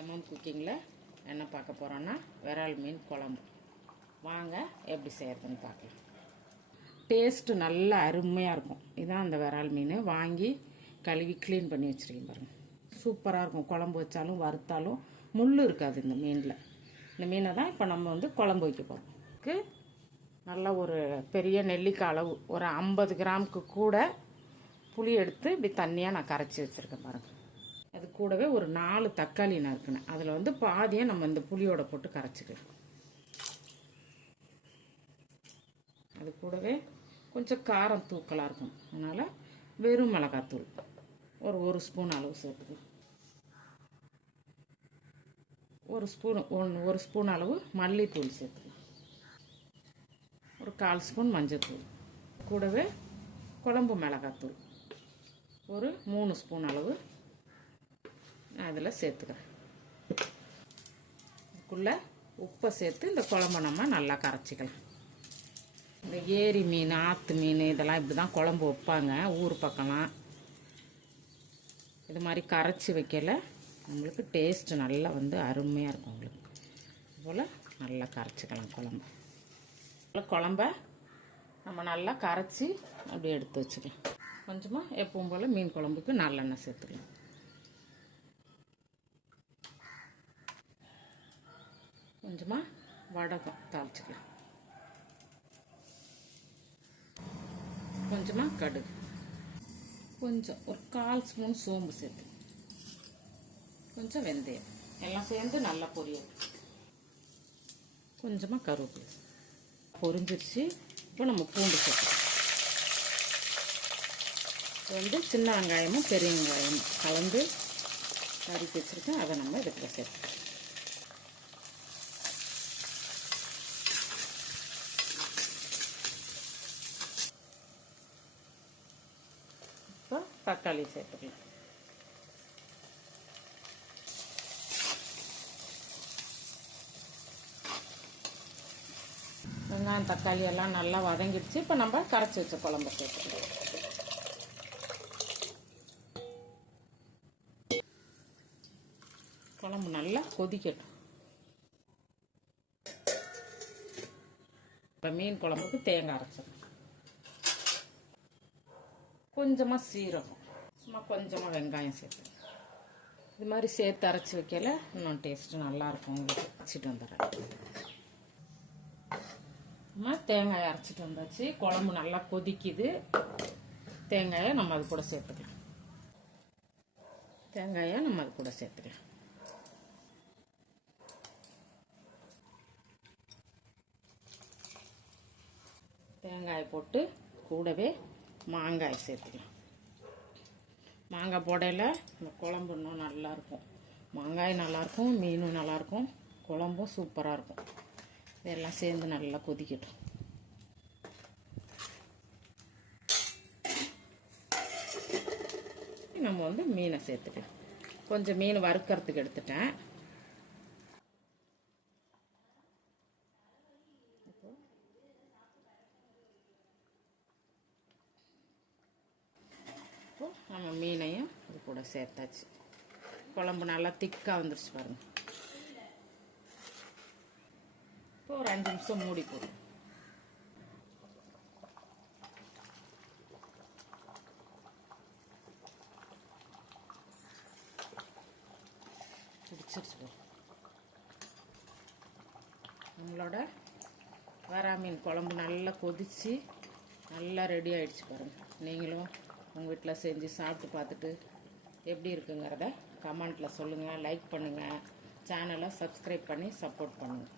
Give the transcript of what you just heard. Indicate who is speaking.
Speaker 1: MM குக்கிங்கில் என்ன பார்க்க போகிறோன்னா விரால் மீன் குழம்பு. வாங்க எப்படி செய்கிறதுன்னு பார்க்கலாம். டேஸ்ட்டு நல்லா அருமையாக இருக்கும். இதான் அந்த விரால் மீன். வாங்கி கழுவி க்ளீன் பண்ணி வச்சுருக்கேன் பாருங்கள் சூப்பராக இருக்கும். குழம்பு வச்சாலும் வறுத்தாலும் முள் இருக்காது இந்த மீனில். இந்த மீனை தான் இப்போ நம்ம வந்து குழம்பு வைக்க போகிறோம் நல்ல ஒரு பெரிய நெல்லிக்காய் அளவு. ஒரு ஐம்பது கிராமுக்கு கூட புளி எடுத்து இப்படி தண்ணியாக நான் கரைச்சி வச்சுருக்கேன் பாருங்கள் அது கூடவே ஒரு நாலு தக்காளி நறுக்கினேன் அதில் வந்து பாதியை நம்ம இந்த புளியோட போட்டு கரைச்சிக்கலாம். அது கூடவே கொஞ்சம் காரம் தூக்கலாக இருக்கும். அதனால் வெறும் மிளகாத்தூள். ஒரு ஒரு ஸ்பூன் அளவு சேர்த்துக்கலாம். ஒரு ஸ்பூன் ஒன் ஒரு ஸ்பூன் அளவு மல்லித்தூள் சேர்த்துக்கலாம். ஒரு கால் ஸ்பூன் மஞ்சத்தூள். கூடவே குழம்பு மிளகாத்தூள். ஒரு மூணு ஸ்பூன் அளவு அதில் சேர்த்துக்கிறேன். இதுக்குள்ளே உப்பை சேர்த்து இந்த குழம்பு நம்ம நல்லா கரைச்சிக்கலாம். இந்த ஏரி மீன் ஆற்று மீன் இதெல்லாம் இப்படி தான் குழம்பு வைப்பாங்க ஊர் பக்கம்லாம். இது மாதிரி கரைச்சி வைக்கல. நம்மளுக்கு டேஸ்ட்டு நல்லா வந்து அருமையாக இருக்கும் உங்களுக்கு. போல் நல்லா கரைச்சிக்கலாம் குழம்பு. குழம்ப நம்ம நல்லா கரைச்சி அப்படியே எடுத்து வச்சுக்கலாம். கொஞ்சமாக எப்பவும் போல் மீன் குழம்புக்கு நல்லெண்ணெய் சேர்த்துக்கலாம். கொஞ்சமாக வடகம் தாளிச்சிக்கலாம். கொஞ்சமாக கடுகு. கொஞ்சம் ஒரு கால் ஸ்பூன் சோம்பு சேர்த்து. கொஞ்சம் வெந்தயம். எல்லாம் சேர்ந்து நல்லா பொரியும் கொஞ்சமாக கருவேப்பிலை. பொரிஞ்சிருச்சு. இப்போ நம்ம பூண்டு சேர்க்கலாம். வந்து சின்ன வெங்காயமும் பெரிய வெங்காயமும் கலந்து நறுக்கி வச்சுருக்கேன் அதை நம்ம இதுக்குள்ள சேர்த்துக்கலாம். இப்போ தக்காளி சேர்த்துக்கலாம். வெங்காயம் தக்காளி எல்லாம் நல்லா வதங்கிடுச்சு. இப்போ நம்ம கரைச்சி வச்ச குழம்பு சேர்த்துக்கலாம். குழம்பு நல்லா கொதிக்கட்டும். இப்போ மீன் குழம்புக்கு தேங்காய் அரைச்சிடும் கொஞ்சமாக சீரகம். சும்மா கொஞ்சமாக வெங்காயம் சேர்த்து. இது மாதிரி சேர்த்து அரைச்சி வைக்கல. இன்னும் டேஸ்ட்டு நல்லாயிருக்கும் உங்களுக்கு அரைச்சிட்டு வந்துடுறேன். நம்ம தேங்காயை அரைச்சிட்டு வந்தாச்சு. குழம்பு நல்லா கொதிக்குது. தேங்காயை நம்ம அது கூட சேர்த்துக்கலாம். தேங்காயை நம்ம அது கூட சேர்த்துக்கலாம். தேங்காயை போட்டு கூடவே மாங்காய் சேர்த்துக்கலாம். மாங்காய் போடையில் இந்த குழம்பு இன்னும் நல்லாயிருக்கும். மாங்காய் நல்லாயிருக்கும் மீனும் நல்லாயிருக்கும் குழம்பும் சூப்பராக இருக்கும். இதெல்லாம் சேர்ந்து நல்லா கொதிக்கட்டும். நம்ம வந்து மீனை சேர்த்துக்கலாம். கொஞ்சம் மீன் வறுக்கிறதுக்கு எடுத்துட்டேன் இப்போ நம்ம மீனையும் இது கூட சேர்த்தாச்சு. குழம்பு நல்லா திக்காக வந்துருச்சு பாருங்கள் இப்போ ஒரு அஞ்சு நிமிஷம் மூடி போடும் பிடிச்சிருச்சு நம்மளோட வரா மீன் குழம்பு நல்லா கொதித்து நல்லா ரெடி ஆயிடுச்சு பாருங்கள் நீங்களும் உங்கள் வீட்டில் செஞ்சு சாப்பிட்டு பார்த்துட்டு எப்படி இருக்குங்கிறத கமெண்ட்டில் சொல்லுங்கள் லைக் பண்ணுங்கள் சேனலை சப்ஸ்கிரைப் பண்ணி சப்போர்ட் பண்ணுங்கள்